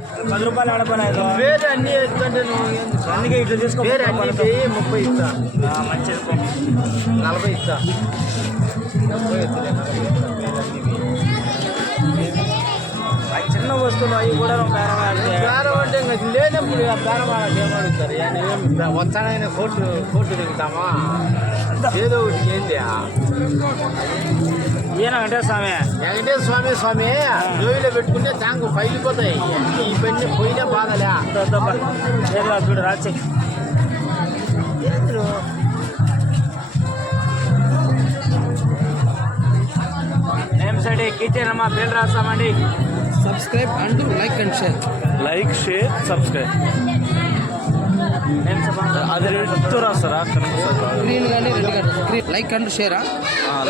10 రూపాయలు ఆడపలేదు వేరే అన్ని ఎందుకంటే నువ్వు అందుకే ఇట్లా తీసుకో. వేరే అన్ని 30 ఇస్తా, మంచిది 40 ఇస్తా, 30 ఇస్తా. అవి చిన్న వస్తువులు అవి కూడా బేరం అంటే ఇంకా లేనప్పుడు బేరం ఏమడుగుతారు? వచ్చానైనా కోర్టు దిగుతామా? ఏదో ఒకటి ఏంటి ఈయన వెంకటేశ్వర స్వామి జోయిలో పెట్టుకుంటే ట్యాంకు పగిలిపోతాయి. ఇవన్నీ పోయినా బాధలే. ఏదో చూడు రాచి నేమ్ సైడ్ కిచెన్ అమ్మా పేరు రాస్తామండి. Subscribe and like and share. Like share subscribe. అది రెడ్తో రాస్తారా? గ్రీన్ కానీ రెడ్ కానీ గ్రీన్. లైక్ అండ్ షేరా?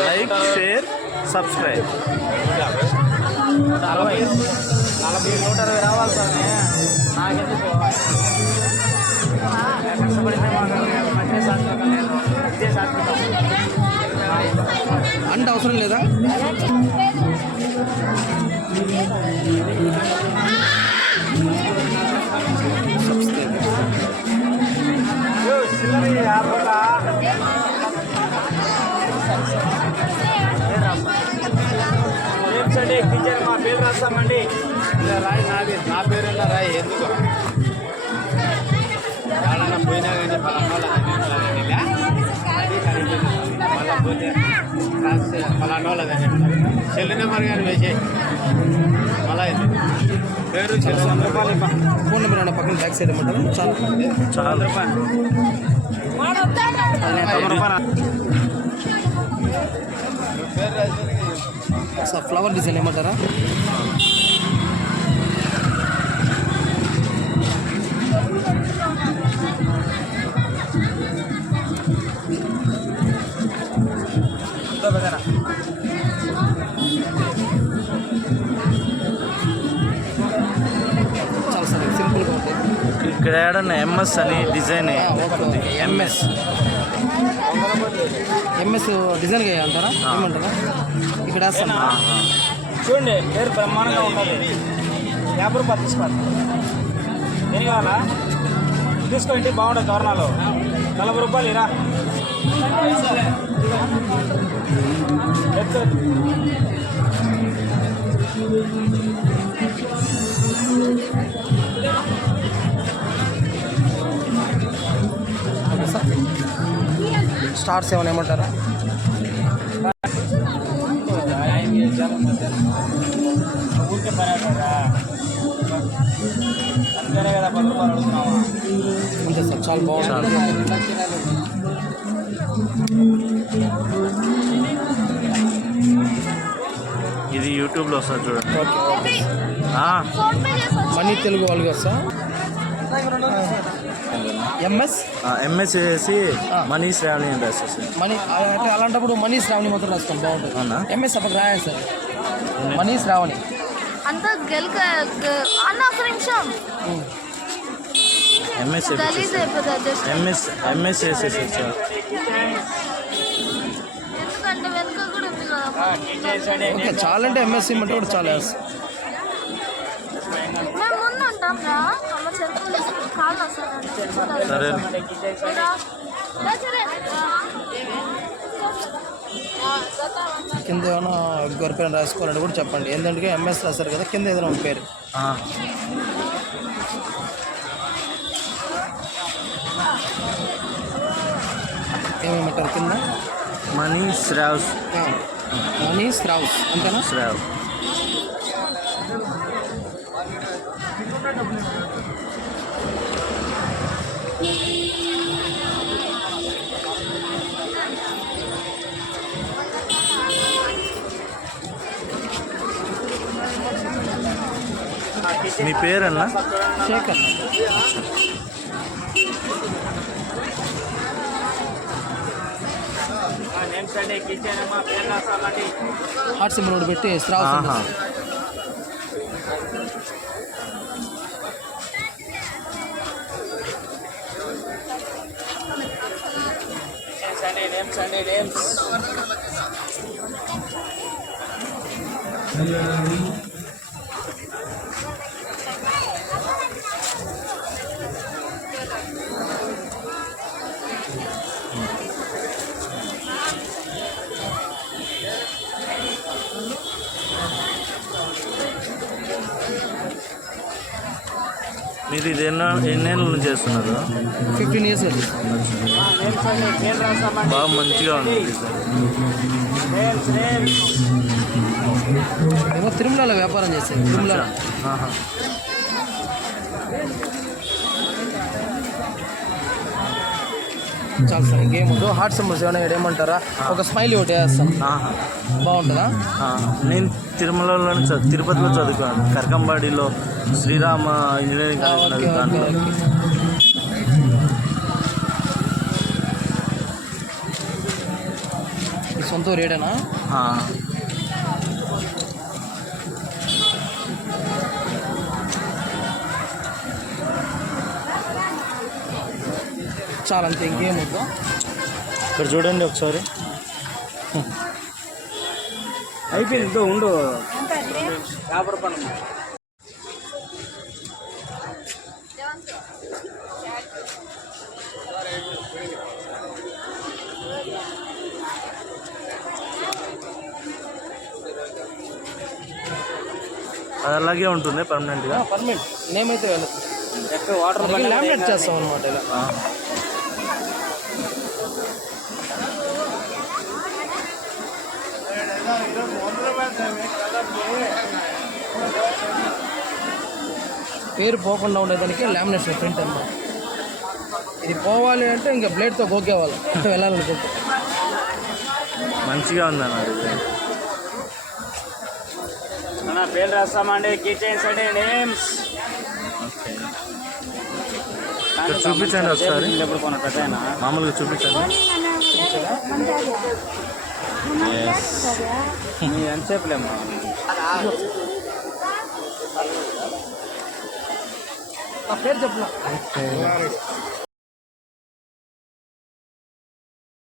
Like share subscribe. 40 160 రావాలి సార్. నాకెందుకు కష్టపడితే మధ్య శాస్త్రం నేను విద్య శాస్త్రం అండ్ అవసరం లేదా? టీచర్ మా పేరు రాస్తామండి. రాయి నాది, నా పేరున్న రాయి. ఎందుకు ఎవరైనా పోయినా కానీ మళ్ళీ పోతే ఫలానోళ్ళ కానీ సెల్ నెంబర్ కానీ వేసే మళ్ళీ పేరు చెల్లి 100 రూపాయలు. ఫోన్ నెంబర్ ఏమన్నా పక్కన ట్యాక్స్ చేయమంటారా? చాలా 100 రూపాయలు. 100 రూపాయలు. సార్ ఫ్లవర్ డిజైన్ ఏమంటారా? చాలా సార్ సింపుల్గా ఉంటుంది. ఇక్కడ ఏడన్నా ఎంఎస్ అని డిజైన్ ఎంఎస్ డిజైన్గా అంటారా? ఏమంటారా? ఇక్కడ వేస్తాను చూడండి పేరు బ్రహ్మాండంగా ఉంటుంది. 50 రూపాయలు తీసుకోండి. ఎన్ని కావాలా తీసుకోండి. బాగుంటుంది తోరణాలు 40 రూపాయలు. ఇరా ఎత్తు. Okay sir. స్టార్స్ ఏమైనా ఏమంటారా? ఊరికే పని అవుతుందా? అందుకనే కదా 10 రూపాయలు అడుగుతున్నావా? అంతే సార్, చాలా బాగుంటుంది. ఇది యూట్యూబ్లో వస్తుంది చూడండి. మనీ తెలుగు వాళ్ళు కదా సార్? ఎంఎస్ చేసి మనీ శ్రావణి అని రాసేసి మనీ అంటే అలాంటప్పుడు మనీ శ్రావణి మాత్రం రాస్తాం, బాగుంటుంది. అవునా? ఎంఎస్ అప్పుడు రాయాలి సార్. మనీ శ్రావణి అంత గెలుక అన్న ఒక నిమిషం గలీజ్ అయిపోతుంది. ఎంఎస్ చేసేసి సార్. ఎందుకంటే వెనుక కూడా ఉంది కదా. ఓకే, చాలా అంటే ఎంఎస్సి అంటే కూడా చాలా వేస్తాం. మేము ముందు ఉంటాం రా. అమ్మ చెరుకు కాదు సరే కింద ఏమైనా ఎవరి పేరు రాసుకోవాలంటే కూడా చెప్పండి. ఎందుకంటే ఎంఎస్ రాస్తారు కదా, కింద ఏదైనా ఒక పేరు. ఏమేమంటారు కింద? మనీ శ్రావ్స్. మనీ శ్రావ్స్ అంతేనా? శ్రావ్. మీ పేరన్నా? శేఖర్. హార్ట్ సింబల్ ఒకటి పెట్టి శ్రావ్స్. మీరు ఇది ఎన్నేళ్ళ నుంచి చేస్తున్నారు? 15 years అది. నేమ్స్ అండి పేరు రాస్తామండి. బాగా మంచిగా ఉంది నేమ్స్ ఏమో తిరుమలలో వ్యాపారం చేసేది. తిరుమల ఆహా. చాలు సార్, ఇంకేం వద్దు. హార్ట్ సింబల్స్ ఏమైనా ఏమంటారా? ఒక స్మైల్ ఒకటి వేస్తాం, ఆహా. బాగుంటుందా? నేను తిరుమలలోనే తిరుపతిలో చదువుకున్నాను, కరకంబాడిలో శ్రీరామ ఇంజనీరింగ్ కాలేజ్ ఓకే ఉన్నది ఓకే దాంట్లో. ఓకే. ఈ సొంత రేడేనా? ఆ. చాలా అంతే, ఇంకేం వద్దు. ఇక్కడ చూడండి ఒకసారి. అయిపోయింది. ఇదో ఉండు 50 రూపాయలు. అది అలాగే ఉంటుంది పర్మనెంట్గా. పర్మనెంట్ నేమ్ అయితే వెళ్ళదు. ఎక్కువ వాటర్ లామినేట్ చేస్తాం అనమాట ఇలా. పేరు పోకుండా ఉండేదానికి లామినేషన్ ప్రింట్ అన్నమాట. ఇది పోవాలి అంటే ఇంకా బ్లేడ్తో గోకేవాలి వెళ్ళాలనుకుంటే. మంచిగా ఉంది అన్నది. అన్న పేరు రాస్తామండి. కీ చైన్స్ అండి. నేమ్స్ ఇక్కడ చూపించండి ఒకసారి. ఎప్పుడు కొన్న పెద్దయినా మామూలుగా చూపించండి. మీ ఎంతసేపులేమో. ఆ పేరు చెప్పు.